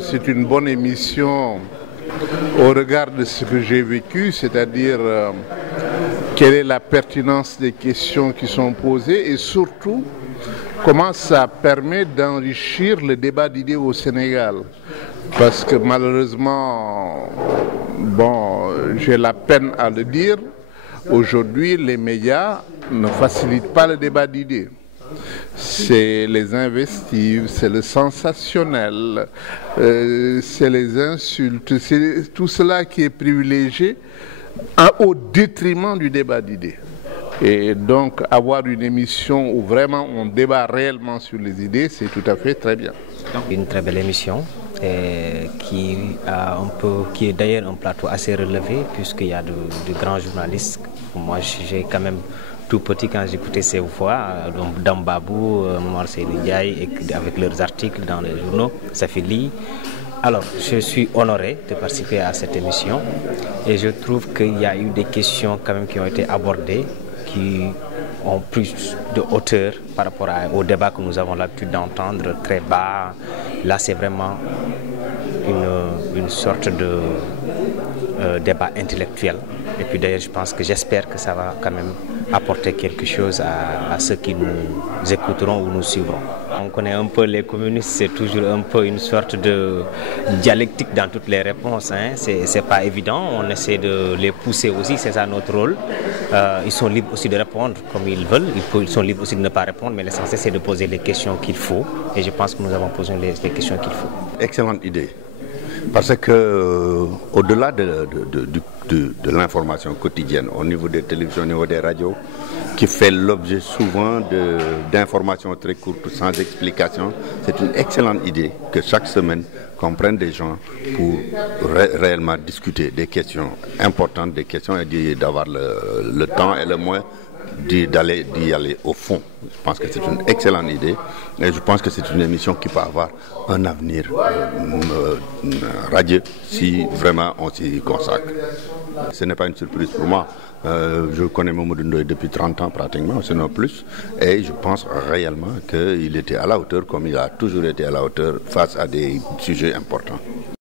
C'est une bonne émission au regard de ce que j'ai vécu, c'est-à-dire quelle est la pertinence des questions qui sont posées et surtout comment ça permet d'enrichir le débat d'idées au Sénégal. Parce que malheureusement, j'ai la peine à le dire, aujourd'hui les médias ne facilitent pas le débat d'idées. C'est les invectives, c'est le sensationnel, c'est les insultes, c'est tout cela qui est privilégié au détriment du débat d'idées. Et donc avoir une émission où vraiment on débat réellement sur les idées, c'est tout à fait très bien. Une très belle émission qui est d'ailleurs un plateau assez relevé puisqu'il y a de grands journalistes. Moi j'ai quand même tout petit quand j'écoutais ces voix, Dambabou, Marseille Ndiaye, avec leurs articles dans les journaux, Safili. Alors, je suis honoré de participer à cette émission et je trouve qu'il y a eu des questions quand même qui ont été abordées, qui ont plus de hauteur par rapport au débat que nous avons l'habitude d'entendre, très bas. Là, c'est vraiment une sorte de débat intellectuel. Et puis d'ailleurs, j'espère que ça va quand même apporter quelque chose à ceux qui nous écouteront ou nous suivront. On connaît un peu les communistes, c'est toujours un peu une sorte de dialectique dans toutes les réponses. C'est pas évident, on essaie de les pousser aussi, c'est ça notre rôle. Ils sont libres aussi de répondre comme ils veulent, ils sont libres aussi de ne pas répondre, mais l'essentiel c'est de poser les questions qu'il faut. Et je pense que nous avons posé les questions qu'il faut. Excellente idée. Parce que au-delà de l'information quotidienne, au niveau des télévisions, au niveau des radios, qui fait l'objet souvent d'informations très courtes, sans explication, c'est une excellente idée que chaque semaine qu'on prenne des gens pour réellement discuter des questions importantes, des questions et d'avoir le temps et le moyen d'y aller au fond. Je pense que c'est une excellente idée et je pense que c'est une émission qui peut avoir un avenir radieux si vraiment on s'y consacre. Ce n'est pas une surprise pour moi. Je connais Mamadou Ndoye depuis 30 ans pratiquement, sinon plus, et je pense réellement qu'il était à la hauteur comme il a toujours été à la hauteur face à des sujets importants.